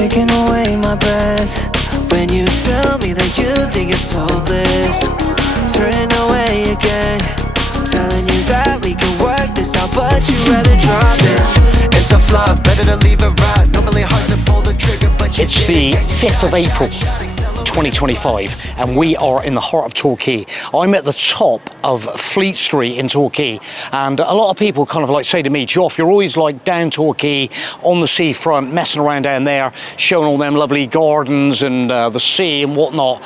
taking away my breath when you tell me that you think it's hopeless. Turning away again, telling you that we can work this out, but you'd rather drop it. It's a flop, better to leave it right. Normally hard to pull the trigger, but you It's the 5th of April 2025 and we are in the heart of Torquay. I'm at the top of Fleet Street in Torquay, and a lot of people kind of like say to me, Joff, you're always like down Torquay on the seafront, messing around down there, showing all them lovely gardens and the sea and whatnot.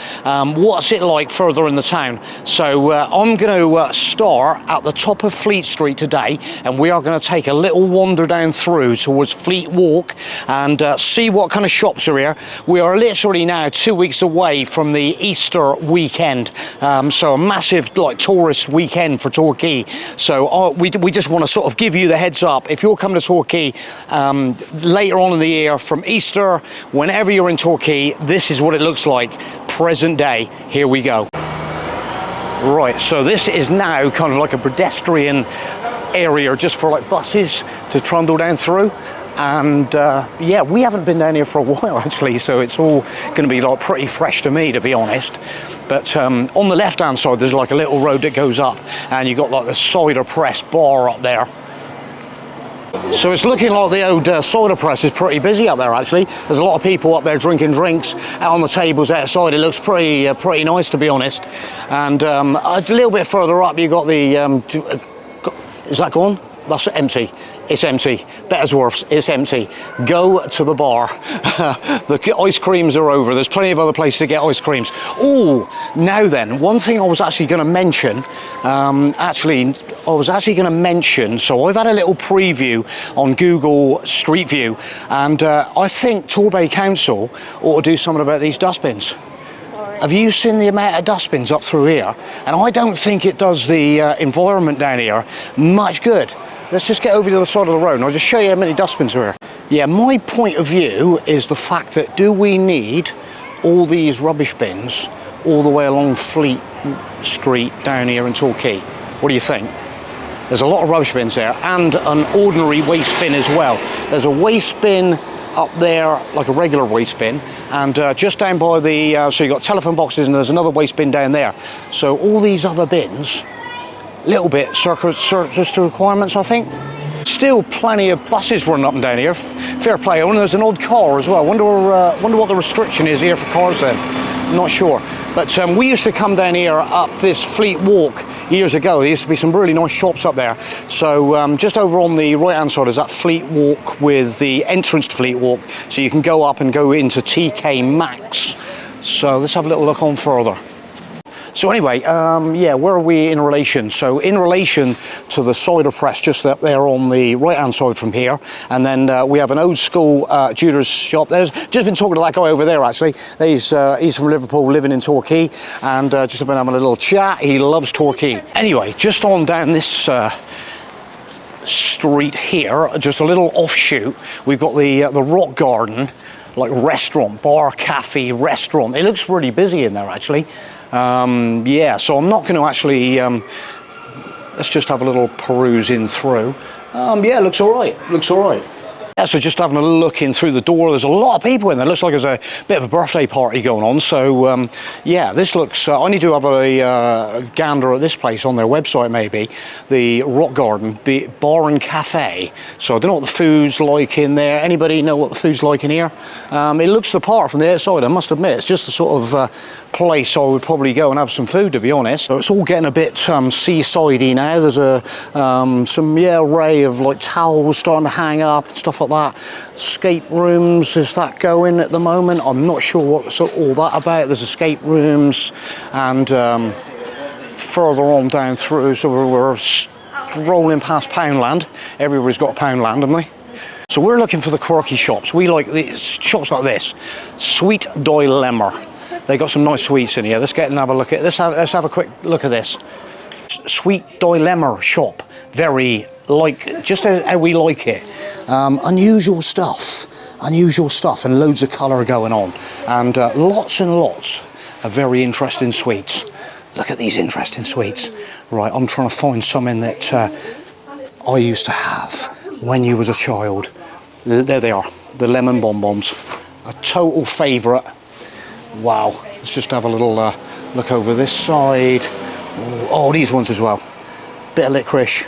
What's it like further in the town? So I'm going to start at the top of Fleet Street today, and we are going to take a little wander down through towards Fleet Walk and see what kind of shops are here. We are literally now 2 weeks away from the Easter weekend, so a massive like tourist weekend for Torquay. So we just want to sort of give you the heads up. If you're coming to Torquay later on in the year from Easter, whenever you're in Torquay, this is what it looks like present day. Here we go. Right, so this is now kind of like a pedestrian area just for like buses to trundle down through. And yeah, we haven't been down here for a while actually, so it's all going to be like pretty fresh to me, to be honest. But on the left hand side there's like a little road that goes up, and you got like the cider press bar up there. So it's looking like the old cider press is pretty busy up there actually. There's a lot of people up there drinking drinks out on the tables outside. It looks pretty nice, to be honest. And a little bit further up you got the is that gone? That's empty. It's empty. Bettersworth's, it's empty. Go to the bar. The ice creams are over. There's plenty of other places to get ice creams. Oh, now then, one thing I was actually going to mention, so I've had a little preview on Google Street View, and I think Torquay Council ought to do something about these dustbins. Have you seen the amount of dustbins up through here? And I don't think it does the environment down here much good. Let's just get over to the side of the road and I'll just show you how many dustbins are here. Yeah, my point of view is the fact that do we need all these rubbish bins all the way along Fleet Street down here in Torquay? What do you think? There's a lot of rubbish bins there, and an ordinary waste bin as well. There's a waste bin up there, like a regular waste bin, and just down by the, so you've got telephone boxes and there's another waste bin down there. So all these other bins, little bit surplus to requirements, I think. Still plenty of buses running up and down here, fair play. And there's an odd car as well. Wonder what the restriction is here for cars then. Not sure. But we used to come down here up this Fleet Walk years ago. There used to be some really nice shops up there. So just over on the right hand side is that Fleet Walk with the entrance to Fleet Walk. So you can go up and go into TK Maxx. So let's have a little look on further. So anyway, yeah, where are we in relation? So in relation to the cider press just up there on the right hand side from here, and then we have an old school jeweler's shop. There's just been talking to that guy over there actually. He's from Liverpool, living in Torquay, and just been having a little chat. He loves Torquay. Anyway, just on down this street here, just a little offshoot, we've got the Rock Garden, like restaurant, bar, cafe, restaurant. It looks really busy in there actually. Yeah, so I'm not going to actually, let's just have a little peruse in through. Yeah, looks all right, looks all right. Yeah, so just having a look in through the door, there's a lot of people in there. Looks like there's a bit of a birthday party going on. So yeah, this looks, I need to have a gander at this place on their website maybe, the Rock Garden Bar and Cafe. So I don't know what the food's like in there. Anybody know what the food's like in here? It looks the part from the outside, I must admit. It's just the sort of place I would probably go and have some food, to be honest. So it's all getting a bit seaside-y now. There's some array of like towels starting to hang up and stuff like that. Escape rooms, is that going at the moment? I'm not sure what's all that about. There's escape rooms, and further on down through, so we're rolling past Poundland. Everybody's got a Poundland, haven't they? So we're looking for the quirky shops. We like these shops like this. Sweet Dilemma. They got some nice sweets in here. Let's get and have a look at this. Let's have a quick look at this. Sweet Dilemma shop. Very like, just how we like it. Unusual stuff, and loads of colour going on, and lots and lots of very interesting sweets. Look at these interesting sweets. Right, I'm trying to find something that I used to have when you was a child. There they are, the lemon bonbons. a total favourite. Wow, let's just have a little look over this side. Oh, these ones as well. Bit of licorice.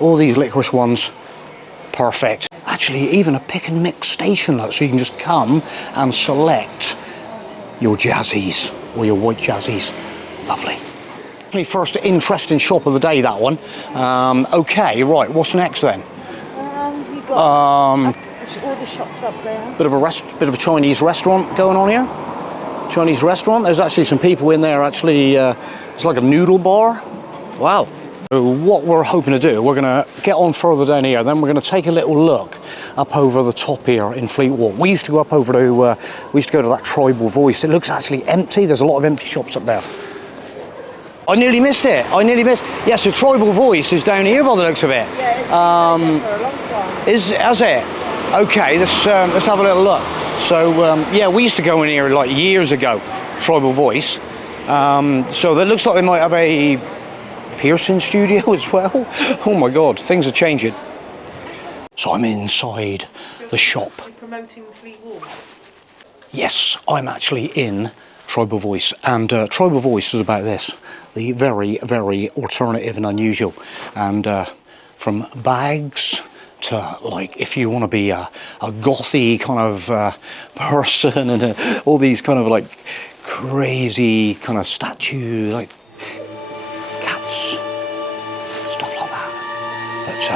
All these licorice ones, perfect. Actually, even a pick and mix station, so you can just come and select your jazzies or your white jazzies. Lovely. First interesting shop of the day, that one. Okay, right, what's next then? You've got all the shops up there. Bit of a Chinese restaurant going on here. Chinese restaurant. There's actually some people in there. Actually, it's like a noodle bar. Wow. So what we're hoping to do, we're going to get on further down here, then we're going to take a little look up over the top here in Fleet Walk. We used to go up over to, we used to go to that Tribal Voice. It looks actually empty. There's a lot of empty shops up there. I nearly missed it. Yes, the Tribal Voice is down here by the looks of it. Yeah, it's been there for a long time. Has it? Okay, let's have a little look. So yeah, we used to go in here like years ago, Tribal Voice. So it looks like they might have a piercing studio as well. Oh my God, things are changing. So I'm inside the shop. Are you promoting Fleet Walk? Yes, I'm actually in Tribal Voice, and Tribal Voice is about this, the very, very alternative and unusual, and from bags to, like, if you want to be a gothy kind of person, and all these kind of like crazy kind of statue, like cats, stuff like that. That's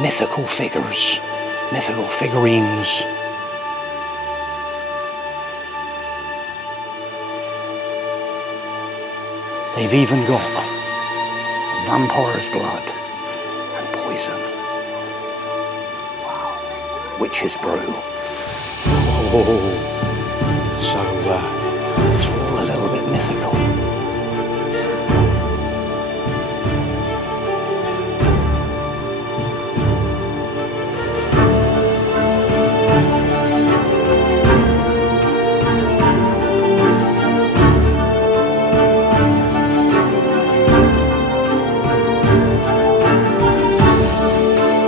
mythical figures, mythical figurines. They've even got vampire's blood and poison. Wow. Witch's brew. Oh. So it's all a little bit mythical.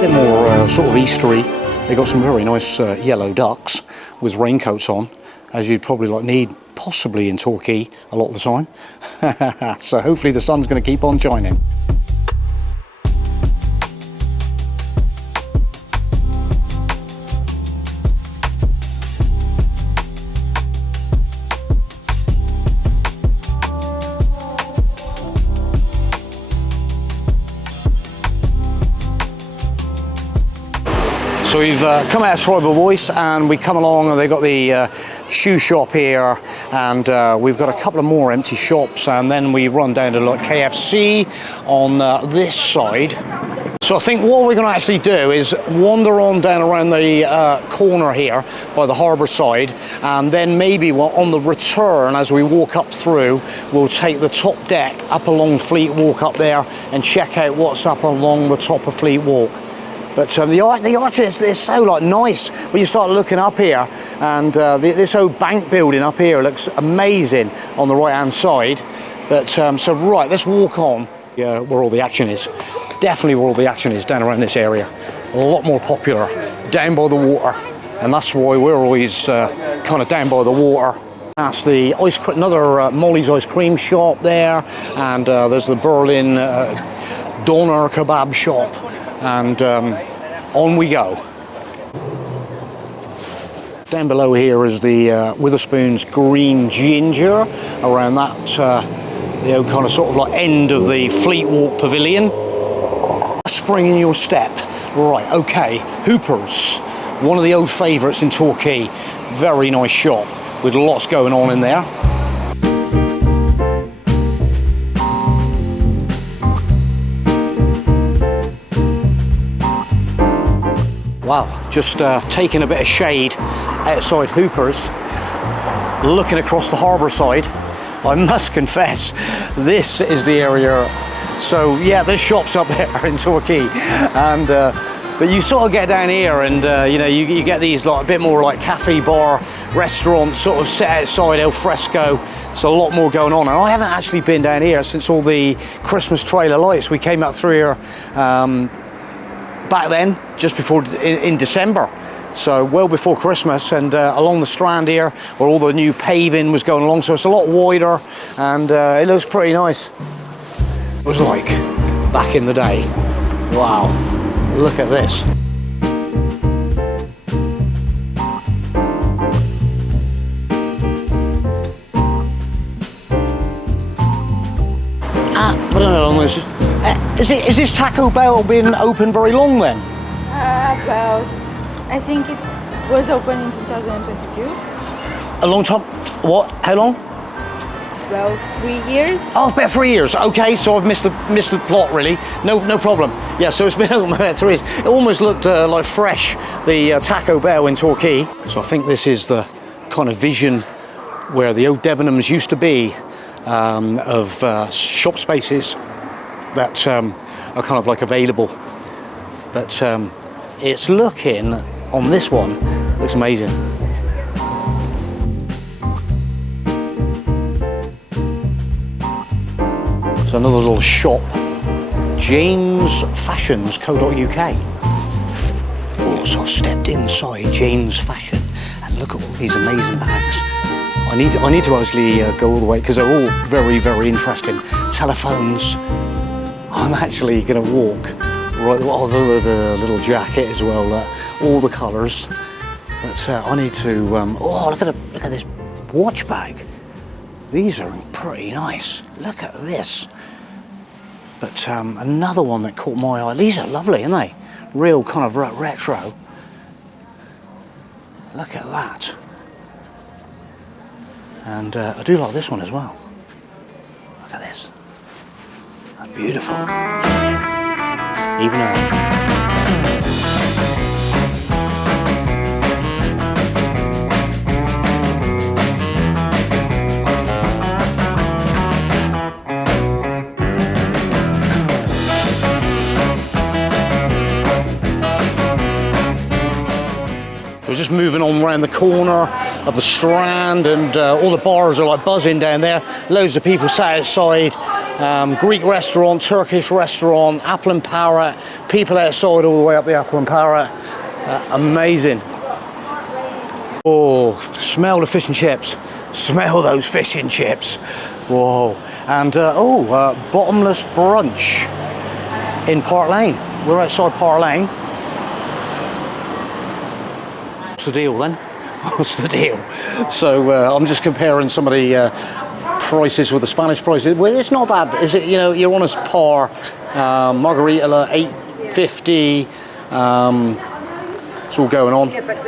Bit more sort of Eastery. They got some very nice yellow ducks with raincoats on, as you'd probably like need possibly in Torquay a lot of the time. So hopefully the sun's going to keep on shining. So we've come out of Tribal Voice and we come along and they've got the shoe shop here, and we've got a couple of more empty shops, and then we run down to like KFC on this side. So I think what we're going to actually do is wander on down around the corner here by the harbour side, and then maybe on the return as we walk up through, we'll take the top deck up along Fleet Walk up there and check out what's up along the top of Fleet Walk. But the arch is so like nice when you start looking up here, and this old bank building up here looks amazing on the right hand side. But so right, let's walk on where all the action is. Definitely where all the action is, down around this area. A lot more popular down by the water, and that's why we're always kind of down by the water. That's the another Molly's ice cream shop there, and there's the Berlin doner kebab shop. And on we go. Down below here is the Witherspoon's Green Ginger, around that the kind of sort of like end of the Fleet Walk Pavilion. Spring in your step. Right, okay, Hooper's, one of the old favourites in Torquay. Very nice shop with lots going on in there. Wow, just taking a bit of shade outside Hooper's, looking across the harbour side. I must confess, this is the area. So yeah, there's shops up there in Torquay, and but you sort of get down here, and you know, you get these like a bit more like cafe, bar, restaurant sort of set outside, al fresco. So a lot more going on, and I haven't actually been down here since all the Christmas trailer lights. We came up through here back then, just before in December. So well before Christmas, and along the Strand here, where all the new paving was going along, so it's a lot wider, and it looks pretty nice. It was like back in the day. Wow, look at this. I don't know how long this is this Taco Bell been open very long then? About, I think it was opened in 2022. A long time? What? How long? About 3 years. Oh, about 3 years. Okay, so I've missed the plot really. No problem. Yeah, so it's been open about 3 years. It almost looked like fresh, the Taco Bell in Torquay. So I think this is the kind of vision where the old Debenhams used to be, of shop spaces that are kind of like available. But it's looking, on this one, looks amazing. So another little shop, jamesfashions.co.uk. Oh, so I've stepped inside James Fashion and look at all these amazing bags. I need to actually go all the way because they're all very, very interesting. Telephones. I'm actually going to walk right. Oh, the little jacket as well. All the colours. But I need to. Oh, look at this watch bag. These are pretty nice. Look at this. But another one that caught my eye. These are lovely, aren't they? Real kind of retro. Look at that. And I do like this one as well. Look at this. That's beautiful. Even we're just moving on around the corner of the Strand, and all the bars are like buzzing down there. Loads of people sat outside. Greek restaurant, Turkish restaurant, Apple and Parrot. People outside all the way up the Apple and Parrot. Amazing. Oh, smell the fish and chips. Smell those fish and chips. Whoa. And bottomless brunch in Park Lane. We're outside Park Lane. What's the deal then? What's the deal? So I'm just comparing some of the prices with the Spanish prices. Well, it's not bad, is it? You know, you're on a par. Margarita, $8.50. It's all going on. Yeah, but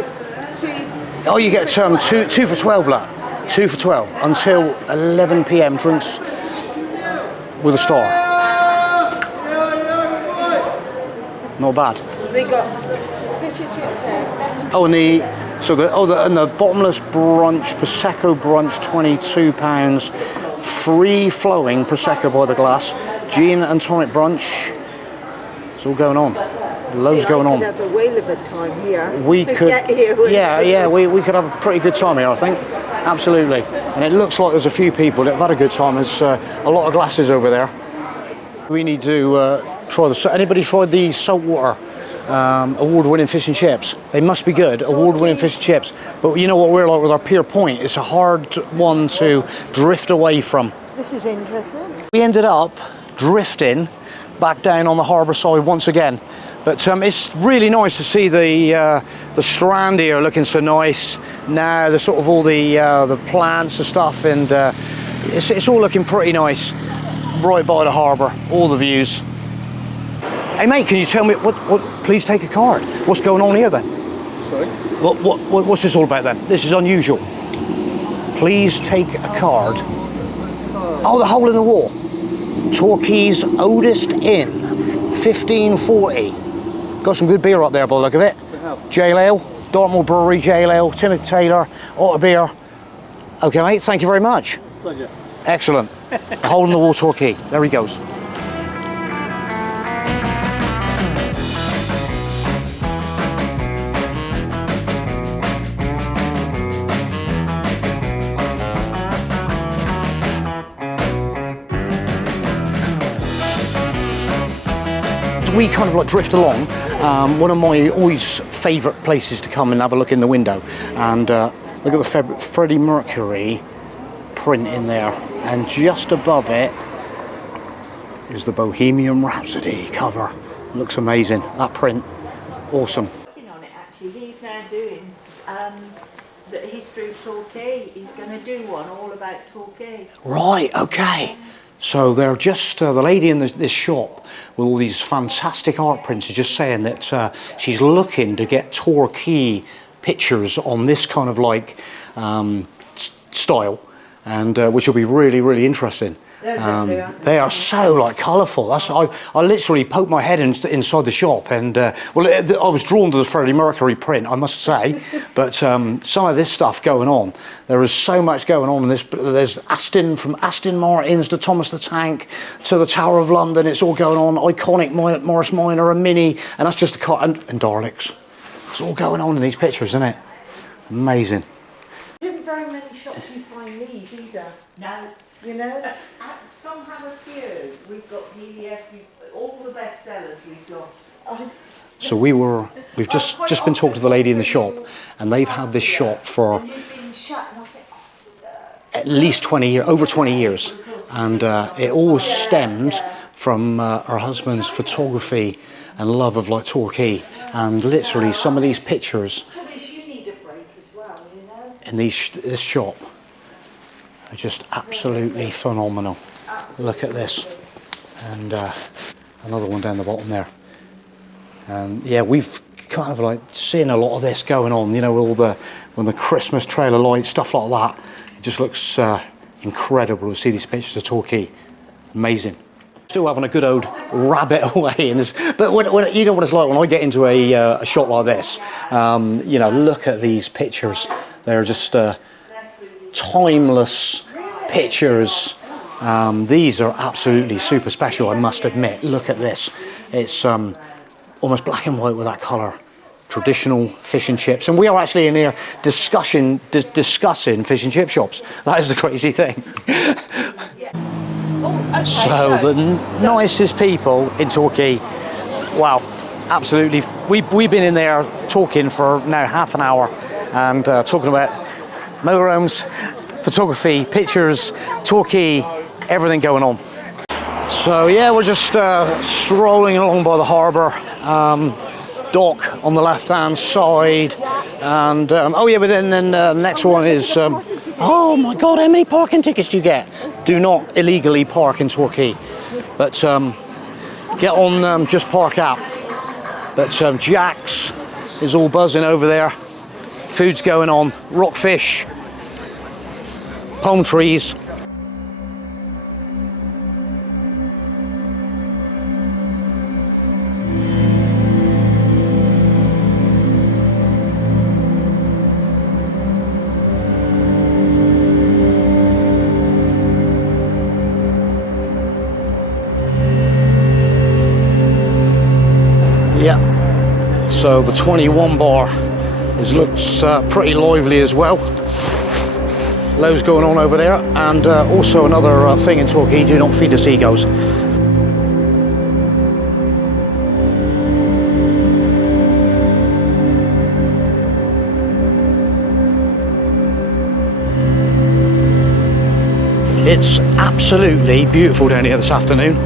Oh, you get two for 12, lad. 2 for 12 until 11 p.m. Drinks with a star. Not bad. we got fish and chips there. Oh, and the bottomless brunch, Prosecco brunch, £22. Free flowing Prosecco by the glass. Gin and tonic brunch. It's all going on. Loads going on. We could have a whale of a time here. We could, get here, we could have a pretty good time here, I think. Absolutely. And it looks like there's a few people that have had a good time. There's a lot of glasses over there. We need to try anybody tried the saltwater award-winning fish and chips? They must be good, award-winning fish and chips. But you know what we're like with our Pier Point? It's a hard one to drift away from. This is interesting. We ended up drifting back down on the harbour side once again. But it's really nice to see the Strand here looking so nice now. There's sort of all the plants and stuff, and it's all looking pretty nice right by the harbour. All the views. Hey mate, can you tell me what? Please take a card. What's going on here then? Sorry? What's this all about then? This is unusual. Please take a card. Oh, the hole in the wall. Torquay's oldest inn, 1540. Got some good beer up there by the look of it. Jail Ale, Dartmoor Brewery, Jail Ale, Timothy Taylor, Otter Beer. Okay, mate, thank you very much. Pleasure. Excellent. A hole in the wall Torquay. There he goes. We kind of like drift along, one of my always favourite places to come and have a look in the window. And look at the Freddie Mercury print in there. And just above it is the Bohemian Rhapsody cover. Looks amazing. That print, awesome. Working on it actually. He's now doing the history of Torquay. He's going to do one all about Torquay. Right, okay. So they're just, the lady in this shop with all these fantastic art prints is just saying that she's looking to get Torquay pictures on this kind of like style, and which will be really, really interesting. They are so like colourful. That's I literally poked my head inside the shop, and well, I was drawn to the Freddie Mercury print, I must say. But some of this stuff going on, there is so much going on in this. There's from Aston Martins to Thomas the Tank to the Tower of London. It's all going on. Iconic Morris Minor and Mini, and that's just a car and Daleks. It's all going on in these pictures, isn't it? Amazing. There isn't very many shops you find these either. No. You know? Some have a few. We've got PDF, all the bestsellers we've got. So we've just been talking to the lady in the shop, and they've had this shop for at least 20 years, over 20 years, and it all stemmed from her husband's photography and love of like Torquay, and literally some of these pictures in this shop are just absolutely phenomenal. Look at this, and another one down the bottom there. And yeah, we've kind of like seen a lot of this going on, you know, with all the Christmas trailer lights, stuff like that. It just looks incredible to see these pictures of Torquay. Amazing. Still having a good old rabbit away in this, but when you know what it's like when I get into a shop like this. You know, look at these pictures. They're just timeless pictures. These are absolutely super special, I must admit. Look at this. It's almost black and white with that colour. Traditional fish and chips. And we are actually in here discussing fish and chip shops. That is the crazy thing. So the nicest people in Torquay. Wow, absolutely. We've been in there talking for now half an hour, and talking about motorhomes, photography, pictures, Torquay, everything going on. So yeah, we're just strolling along by the harbour, dock on the left-hand side, and oh yeah, but then the next one is oh my God, how many parking tickets do you get? Do not illegally park in Torquay, but get on Just Park app. But Jack's is all buzzing over there. Food's going on, rockfish, palm trees. Yeah, so the 21 bar looks pretty lively as well. Loads going on over there, and also another thing in Torquay: do not feed the seagulls. It's absolutely beautiful down here this afternoon.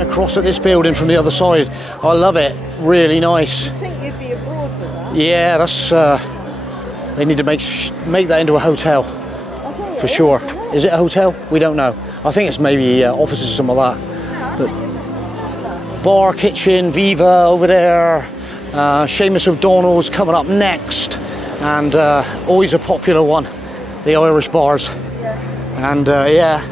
Across at this building from the other side. I love it, really nice. I think you'd be abroad with that. Yeah, that's they need to make that into a hotel for sure. Is it a hotel? We don't know. I think it's maybe offices or something like that. But bar, kitchen, Viva over there, Seamus O'Donnell's coming up next, and always a popular one, the Irish bars. And yeah,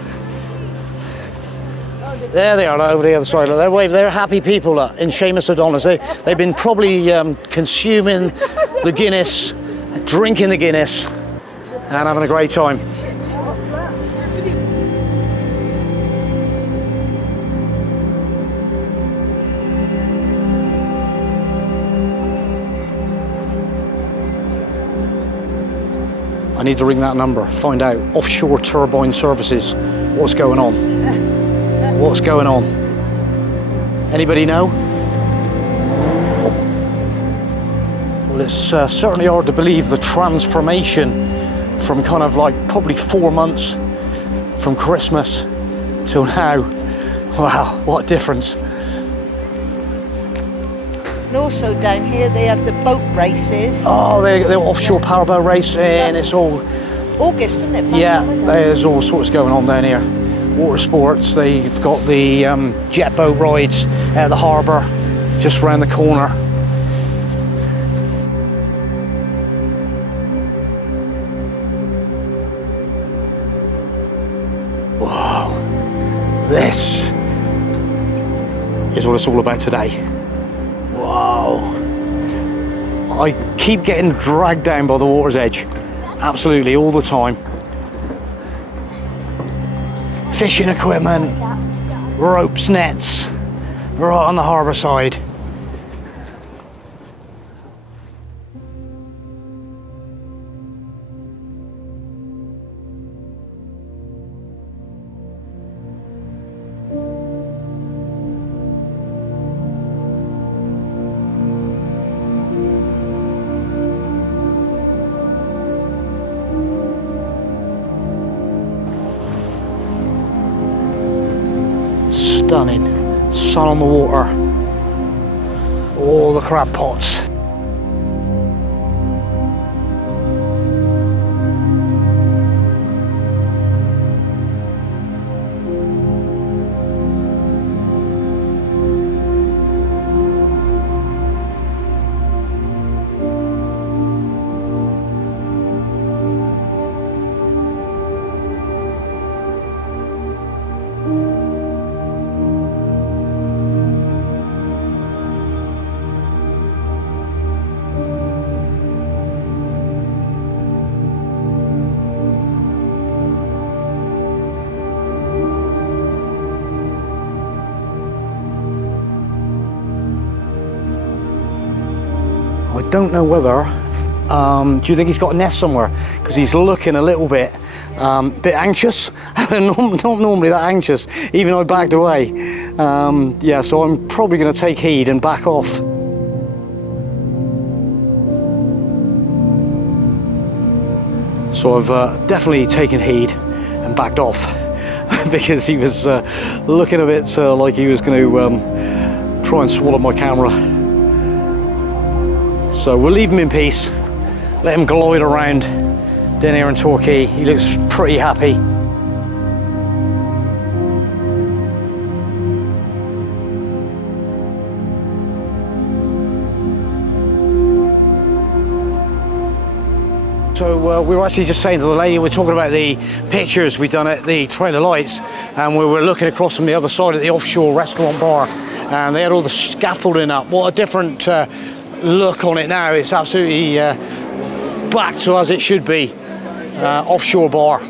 there they are over the other side. They're happy people in Seamus O'Donnell's. They've been probably consuming the Guinness, drinking the Guinness, and having a great time. need to ring that number, find out. Offshore turbine services. What's going on? What's going on? Anybody know? Well, it's certainly hard to believe the transformation from kind of like probably 4 months from Christmas till now. Wow, what a difference. And also down here they have the boat races. Oh, the offshore powerboat racing, it's all... August, isn't it? Yeah, there's all sorts going on down here. Water sports, they've got the jet boat rides at the harbour, just round the corner. Wow, this is what it's all about today. Wow. I keep getting dragged down by the water's edge. Absolutely, all the time. Fishing equipment, ropes, nets, right on the harbour side. Stunning. Sun on the water. All the crab pots. I don't know whether, do you think he's got a nest somewhere? Because he's looking a little bit anxious. They're not normally that anxious, even though I backed away. Yeah, so I'm probably going to take heed and back off. So I've definitely taken heed and backed off because he was looking a bit like he was going to try and swallow my camera. So we'll leave him in peace, let him glide around down here in Torquay. He looks pretty happy. So we were actually just saying to the lady, we're talking about the pictures we've done at the Trailer Lights, and we were looking across from the other side at the offshore restaurant bar, and they had all the scaffolding up. What a different look on it now. It's absolutely back to as it should be. Offshore bar.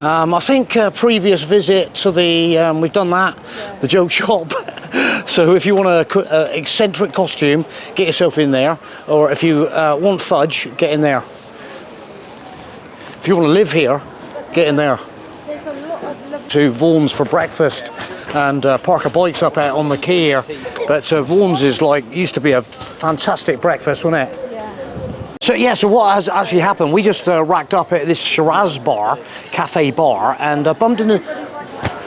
I think previous visit to the we've done that, the joke shop. So if you want an eccentric costume, get yourself in there, or if you want fudge, get in there. If you want to live here, get in there. There's a lot of To Vaughan's for breakfast and park our bikes up out on the quay here. But Vaughan's is like, used to be a fantastic breakfast, wasn't it? Yeah. So what has actually happened, we just racked up at this Shiraz bar, cafe bar, and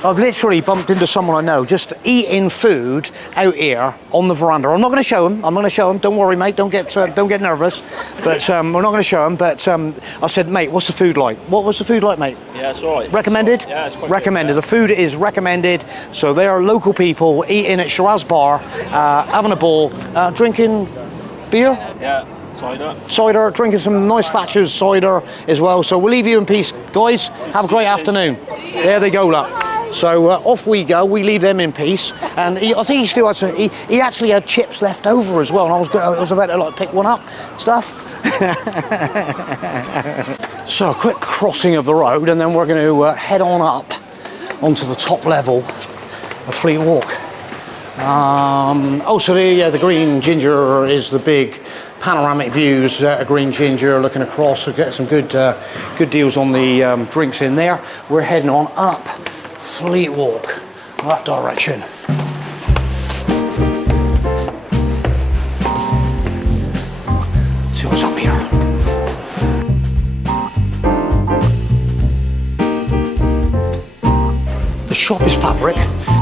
I've literally bumped into someone I know just eating food out here on the veranda. I'm not going to show him. Don't worry, mate. Don't get nervous. But we're not going to show him. But I said, mate, what's the food like? What was the food like, mate? Yeah, it's all right. Recommended? Yeah, it's quite recommended. good, The food is recommended. So they are local people eating at Shiraz bar, having a bowl, drinking beer. Yeah, cider. Cider, drinking some nice Thatcher's cider as well. So we'll leave you in peace, guys. Have a great afternoon. There they go, look. So off we go. We leave them in peace. And I think he still had some. He actually had chips left over as well. And I was about to like pick one up, stuff. So a quick crossing of the road, and then we're going to head on up onto the top level of Fleet Walk. So the green ginger is the big panoramic views at a Green Ginger, looking across, so get some good good deals on the drinks in there. We're heading on up Fleet Walk, that direction. See what's up here. The shop is fabric.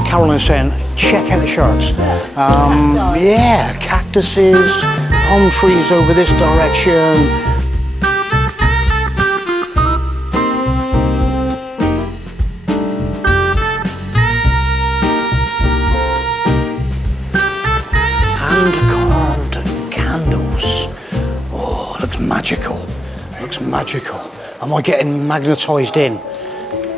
Caroline's saying, check out the shirts. Yeah, cactuses, palm trees over this direction. Hand-carved candles. Oh, looks magical. Looks magical. Am I getting magnetised in?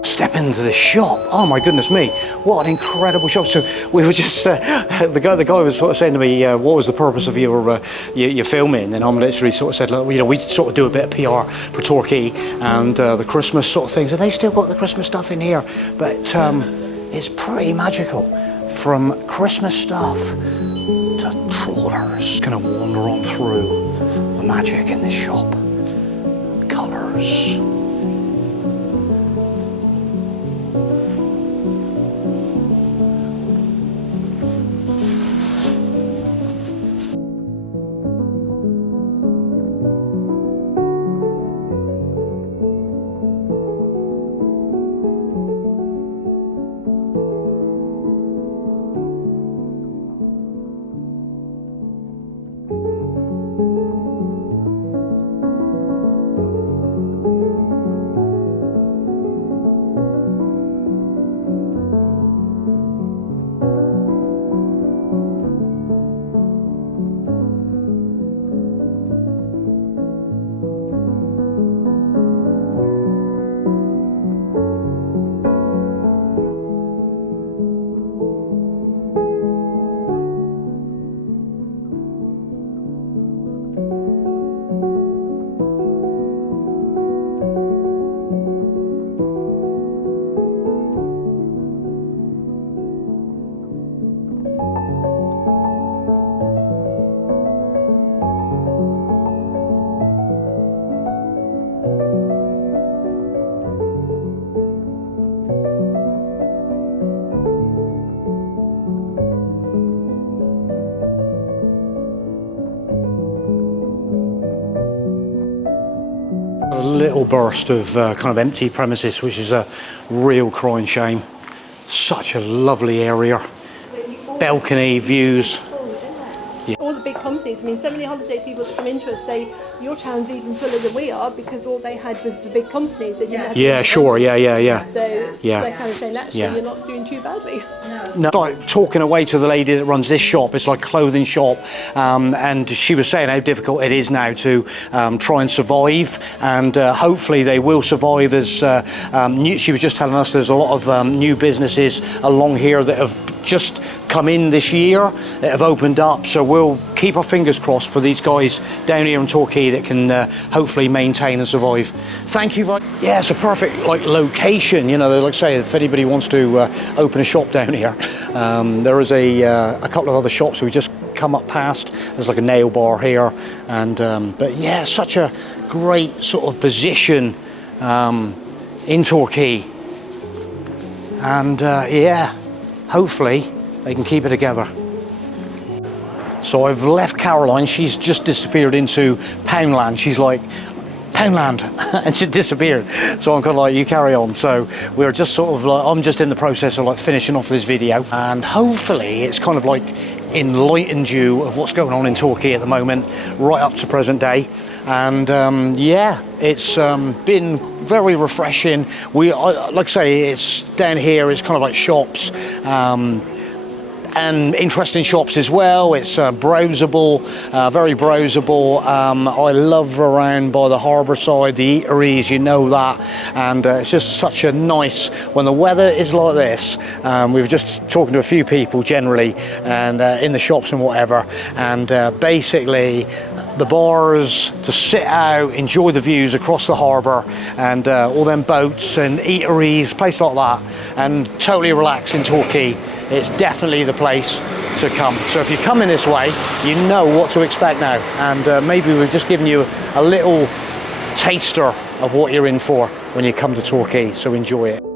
Step into the shop. Oh my goodness me, what an incredible shop. So we were just the guy was sort of saying to me, what was the purpose of your filming? And I'm literally sort of said, look, you know, we sort of do a bit of PR for Torquay and the Christmas sort of things. So they still got the Christmas stuff in here, but it's pretty magical. From Christmas stuff to trawlers. Gonna wander on through the magic in this shop. Colours. A little burst of kind of empty premises, which is a real crying shame. Such a lovely area. Balcony views. All the big companies, I mean, so many holiday people that come into us say your town's even fuller than we are because all they had was the big companies. They didn't have Yeah, sure, yeah. So Yeah. they're kind of saying, actually, you're not doing too badly. No, like talking away to the lady that runs this shop, it's like a clothing shop, and she was saying how difficult it is now to try and survive, and hopefully they will survive as she was just telling us there's a lot of new businesses along here that have just come in this year that have opened up, so we'll keep our fingers crossed for these guys down here in Torquay that can hopefully maintain and survive. Thank you very much. Yeah, it's a perfect like location, you know, like I say, if anybody wants to open a shop down here, there is a couple of other shops we just come up past. There's like a nail bar here, and but yeah, such a great sort of position in Torquay, and yeah, hopefully they can keep it together. So I've left Caroline, she's just disappeared into Poundland. She's like, Poundland, and she disappeared. So I'm kind of like, you carry on. So we're just sort of like, I'm just in the process of like finishing off this video, and hopefully it's kind of like enlightened you of what's going on in Torquay at the moment, right up to present day. And yeah, it's been very refreshing. Like I say, it's down here, it's kind of like shops, and interesting shops as well. It's browsable, very browsable. I love around by the harbour side, the eateries, you know that, and it's just such a nice, when the weather is like this, we were just talking to a few people generally, and in the shops and whatever, and basically the bars, to sit out, enjoy the views across the harbour, and all them boats and eateries, place like that, and totally relax in Torquay. It's definitely the place to come. So if you're coming this way, you know what to expect now, and maybe we've just given you a little taster of what you're in for when you come to Torquay, so enjoy it.